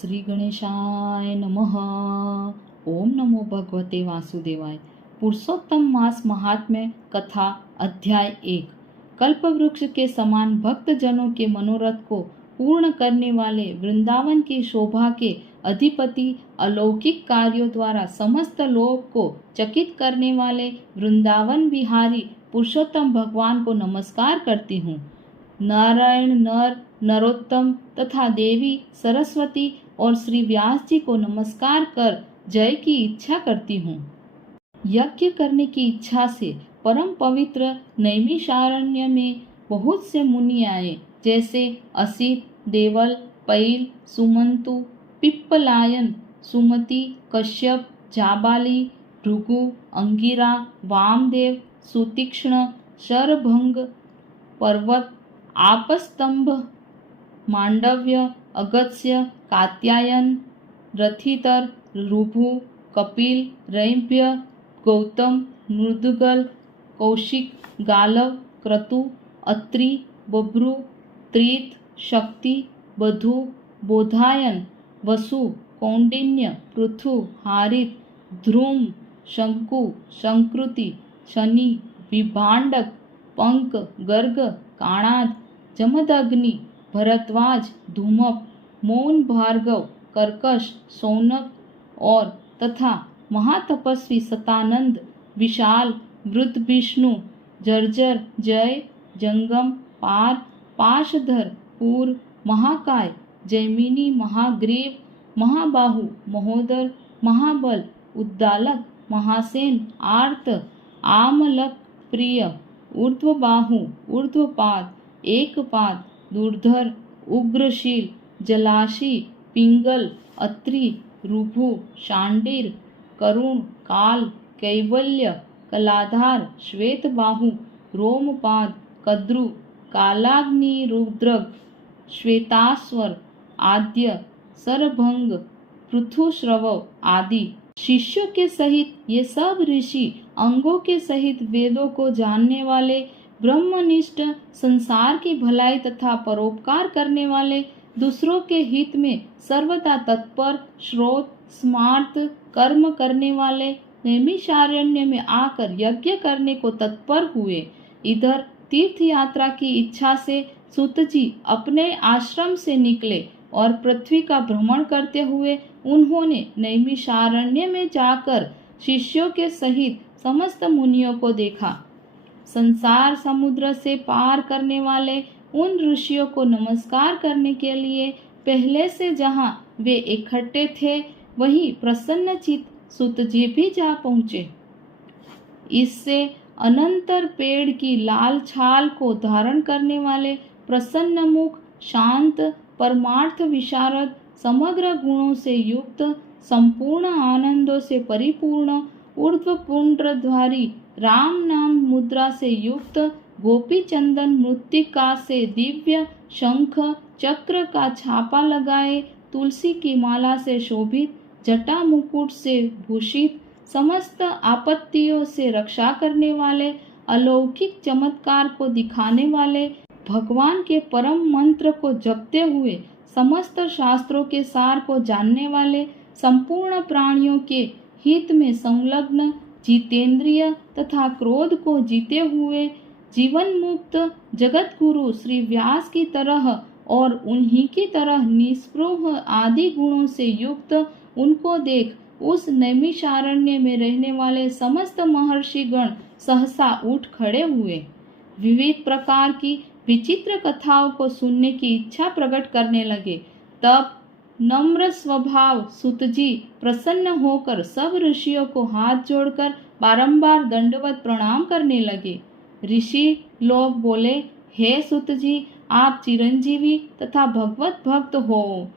श्री गणेशाय नमः। ओम नमो भगवते वासुदेवाय। पुरुषोत्तम मास महात्म्य कथा अध्याय 1। कल्पवृक्ष के समान भक्तजनों के मनोरथ को पूर्ण करने वाले वृंदावन की शोभा के अधिपति अलौकिक कार्यों द्वारा समस्त लोक को चकित करने वाले वृंदावन विहारी पुरुषोत्तम भगवान को नमस्कार करती हूँ। नारायण नर नरोत्तम तथा देवी सरस्वती और श्री व्यास जी को नमस्कार कर जय की इच्छा करती हूँ। यज्ञ करने की इच्छा से परम पवित्र नैमिषारण्य में बहुत से मुनि आए, जैसे असित, देवल, पैल, सुमंतु, पिप्पलायन, सुमति, कश्यप, जाबाली, भृगु, अंगिरा, वामदेव, सुतीक्ष्ण, शरभंग, पर्वत, आपस्तंभ, मांडव्य, अगस्त्य, कात्यायन, रथितर, ऋभु, कपिल, रैभ्य, गौतम, मृदुगल, कौशिक, गालव, क्रतु, अत्रि, बभ्रु, त्रित, शक्ति, बधु, बोधायन, वसु, कौंडिन्य, पृथु, हारित, ध्रुम, शंकु, संकृति, शनि, विभांडक, पंक, गर्ग, काणाद, जमदग्नि, भरद्वाज, धूमप, मौन, भार्गव, कर्कश, सौनक और तथा महातपस्वी सतानंद, विशाल, वृद्ध, विष्णु, जर्जर, जय, जंगम, पार, पाशधर, पूर, महाकाय, जैमिनी, महाग्रीव, महाबाहु, महोदर, महाबल, उद्दालक, महासेन, आर्त, आमलक, प्रिय, ऊर्ध्वबाहु, ऊर्ध्वपाद, एकपाद, दुर्धर, उग्रशील, जलाशी, पिंगल, अत्रि, ऋभु, शांडिर, करुण, काल, कैवल्य, कलाधार, श्वेतबाहु, रोमपाद, कद्रु, कालाग्निरुद्रग, श्वेतास्वर, आद्य, सरभंग, पृथुश्रव आदि शिष्यों के सहित ये सब ऋषि अंगों के सहित वेदों को जानने वाले, ब्रह्मनिष्ठ, संसार की भलाई तथा परोपकार करने वाले, दूसरों के हित में सर्वदा तत्पर, श्रोत, स्मार्त, कर्म करने वाले नैमिषारण्य में आकर यज्ञ करने को तत्पर हुए। इधर तीर्थ यात्रा की इच्छा से सूत जी अपने आश्रम से निकले और पृथ्वी का भ्रमण करते हुए उन्होंने नैमिषारण्य में जाकर शिष्यों के सहित समस्त मुनियों को देखा। संसार समुद्र से पार करने वाले उन ऋषियों को नमस्कार करने के लिए पहले से जहाँ वे इकट्ठे थे वहीं प्रसन्नचित्त सूत जी भी जा पहुँचे। इससे अनंतर पेड़ की लाल छाल को धारण करने वाले प्रसन्न मुख, शांत, परमार्थ विशारद, समग्र गुणों से युक्त, संपूर्ण आनंदों से परिपूर्ण, ऊर्ध्वपुंड्रधारी, राम नाम मुद्रा से युक्त, गोपी चंदन मृत्तिका से दिव्य, शंख चक्र का छापा लगाए, तुलसी की माला से शोभित, जटा मुकुट से भूषित, समस्त आपत्तियों से रक्षा करने वाले, अलौकिक चमत्कार को दिखाने वाले, भगवान के परम मंत्र को जपते हुए समस्त शास्त्रों के सार को जानने वाले, संपूर्ण प्राणियों के हित में संलग्न, जितेंद्रिय तथा क्रोध को जीते हुए, जीवन मुक्त जगत गुरु श्री व्यास की तरह और उन्हीं की तरह निस्पृह आदि गुणों से युक्त उनको देख उस नैमिषारण्य में रहने वाले समस्त महर्षिगण सहसा उठ खड़े हुए। विविध प्रकार की विचित्र कथाओं को सुनने की इच्छा प्रकट करने लगे। तब नम्र स्वभाव सूत जी प्रसन्न होकर सब ऋषियों को हाथ जोड़कर बारंबार दंडवत प्रणाम करने लगे। ऋषि लोग बोले, हे सूत जी, आप चिरंजीवी तथा भगवत भक्त हो।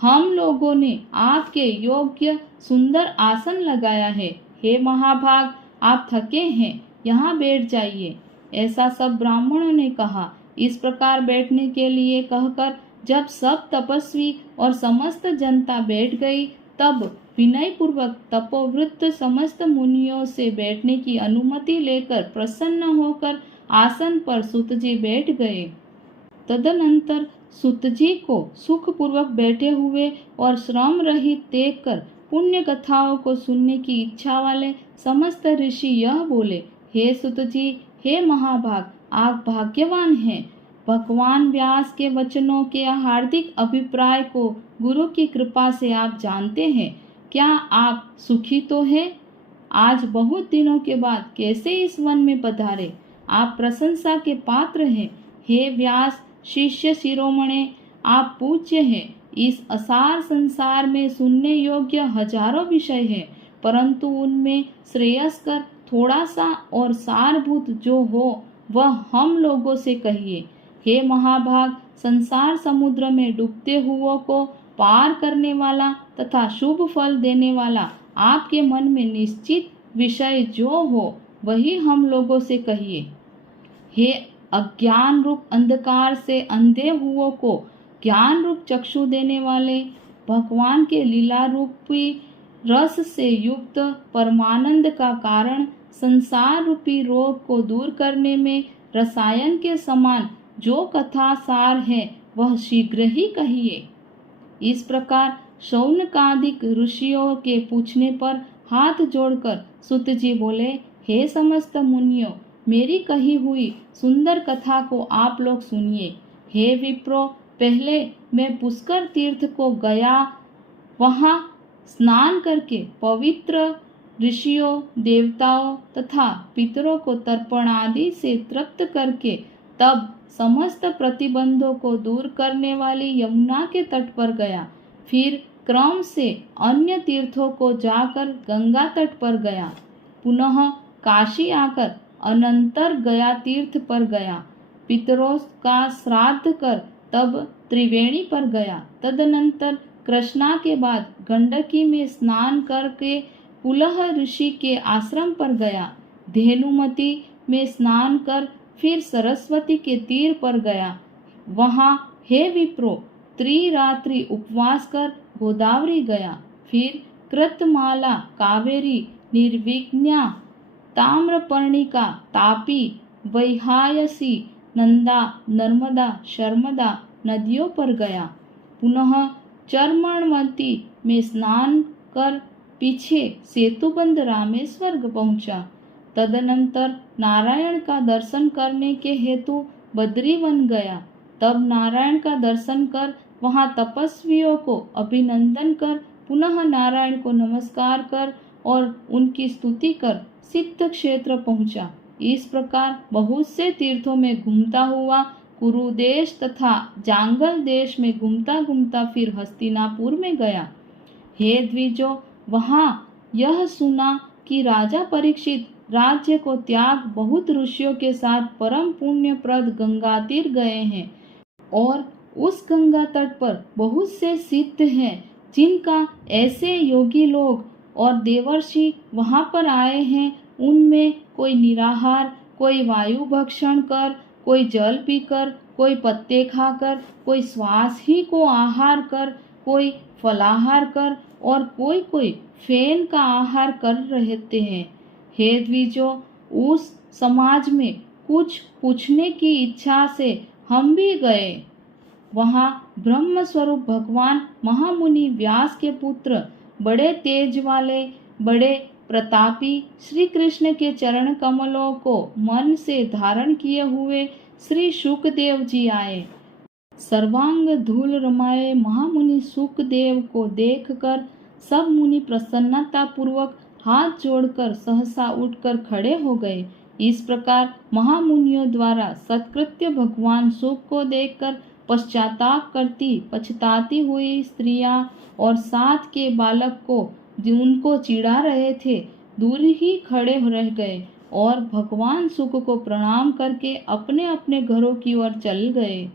हम लोगों ने आपके योग्य सुंदर आसन लगाया है। हे महाभाग, आप थके हैं, यहाँ बैठ जाइए। ऐसा सब ब्राह्मणों ने कहा। इस प्रकार बैठने के लिए कहकर जब सब तपस्वी और समस्त जनता बैठ गई, तब विनय पूर्वक तपोवृत्त समस्त मुनियों से बैठने की अनुमति लेकर प्रसन्न होकर आसन पर सूत जी बैठ गए। तदनंतर सुत जी को सुखपूर्वक बैठे हुए और श्रम रहित देखकर पुण्य कथाओं को सुनने की इच्छा वाले समस्त ऋषि यह बोले, हे सुत जी, हे महाभाग, आप भाग्यवान हैं। भगवान व्यास के वचनों के हार्दिक अभिप्राय को गुरु की कृपा से आप जानते हैं। क्या आप सुखी तो हैं? आज बहुत दिनों के बाद कैसे इस वन में पधारे? आप प्रशंसा के पात्र हैं। हे व्यास शिष्य शिरोमणे, आप पूज्य हैं। इस असार संसार में सुनने योग्य हजारों विषय हैं, परंतु उनमें श्रेयस्कर थोड़ा सा और सारभूत जो हो वह हम लोगों से कहिए। हे महाभाग, संसार समुद्र में डूबते हुओं को पार करने वाला तथा शुभ फल देने वाला आपके मन में निश्चित विषय जो हो वही हम लोगों से कहिए। हे अज्ञान रूप अंधकार से अंधे हुओं को ज्ञान रूप चक्षु देने वाले, भगवान के लीला रूपी रस से युक्त परमानंद का कारण, संसार रूपी रोग को दूर करने में रसायन के समान जो कथा सार है वह शीघ्र ही कहिए। इस प्रकार शौनकादिक ऋषियों के पूछने पर हाथ जोड़कर सुत जी बोले, हे समस्त मुनियों, मेरी कही हुई सुंदर कथा को आप लोग सुनिए। हे विप्रो, पहले मैं पुष्कर तीर्थ को गया, वहाँ स्नान करके पवित्र ऋषियों, देवताओं तथा पितरों को तर्पण आदि से तृप्त करके तब समस्त प्रतिबंधों को दूर करने वाली यमुना के तट पर गया। फिर क्रम से अन्य तीर्थों को जाकर गंगा तट पर गया। पुनः काशी आकर अनंतर गया तीर्थ पर गया। पितरों का श्राद्ध कर तब त्रिवेणी पर गया। तदनंतर कृष्णा के बाद गंडकी में स्नान करके पुलह ऋषि के आश्रम पर गया। धेनुमती में स्नान कर फिर सरस्वती के तीर पर गया। वहाँ हे विप्रो, त्रिरात्रि उपवास कर गोदावरी गया। फिर कृतमाला, कावेरी, निर्विघ्ना, ताम्रपर्णिका, तापी, वैहायसी, नंदा, नर्मदा, शर्मदा नदियों पर गया। पुनः चर्मणवती में स्नान कर पीछे सेतुबंध रामेश्वर पहुंचा। तदनंतर नारायण का दर्शन करने के हेतु बद्रीवन गया। तब नारायण का दर्शन कर वहां तपस्वियों को अभिनंदन कर पुनः नारायण को नमस्कार कर और उनकी स्तुति कर सिद्ध क्षेत्र पहुंचा। इस प्रकार बहुत से तीर्थों में घूमता हुआ कुरु देश तथा जांगल देश में घूमता घूमता फिर हस्तिनापुर में गया। हे द्विजो, वहाँ यह सुना कि राजा परीक्षित राज्य को त्याग बहुत ऋषियों के साथ परम पुण्यप्रद गंगा तीर गए हैं और उस गंगा तट पर बहुत से सिद्ध हैं जिनका ऐसे योगी लोग और देवर्षि वहां पर आए हैं। उनमें कोई निराहार, कोई वायु भक्षण कर, कोई जल पीकर, कोई पत्ते खाकर, कोई श्वास ही को आहार कर, कोई फलाहार कर और कोई कोई फेन का आहार कर रहते हैं। हे द्विजो, उस समाज में कुछ पूछने की इच्छा से हम भी गए। वहाँ ब्रह्म स्वरूप भगवान महामुनि व्यास के पुत्र, बड़े तेज वाले, बड़े प्रतापी श्री कृष्ण के चरण कमलों को मन से धारण किए हुए श्री शुकदेव जी आए। सर्वांग धूल रमाए महामुनि शुकदेव को देखकर सब मुनि प्रसन्नता पूर्वक हाथ जोड़कर सहसा उठकर खड़े हो गए। इस प्रकार महामुनियों द्वारा सत्कृत्य भगवान शुक को देखकर पश्चाताप करती पछताती हुई स्त्रियां और साथ के बालक को उनको चिढ़ा रहे थे दूर ही खड़े रह गए और भगवान शुक को प्रणाम करके अपने अपने घरों की ओर चल गए।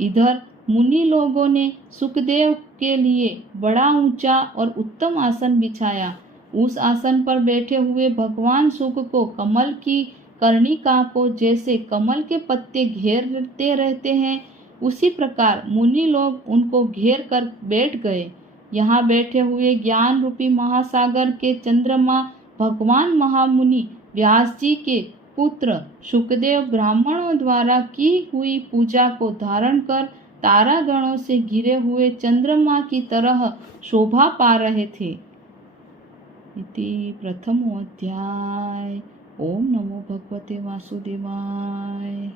इधर मुनि लोगों ने सुखदेव के लिए बड़ा ऊंचा और उत्तम आसन बिछाया। उस आसन पर बैठे हुए भगवान शुक को कमल की कर्णिका को जैसे कमल के पत्ते घेरते रहते हैं, उसी प्रकार मुनि लोग उनको घेर कर बैठ गए। यहाँ बैठे हुए ज्ञान रूपी महासागर के चंद्रमा भगवान महामुनि व्यास जी के पुत्र शुकदेव ब्राह्मणों द्वारा की हुई पूजा को धारण कर तारागणों से घिरे हुए चंद्रमा की तरह शोभा पा रहे थे। इति प्रथमोऽध्याय। ओम नमो भगवते वासुदेवाय।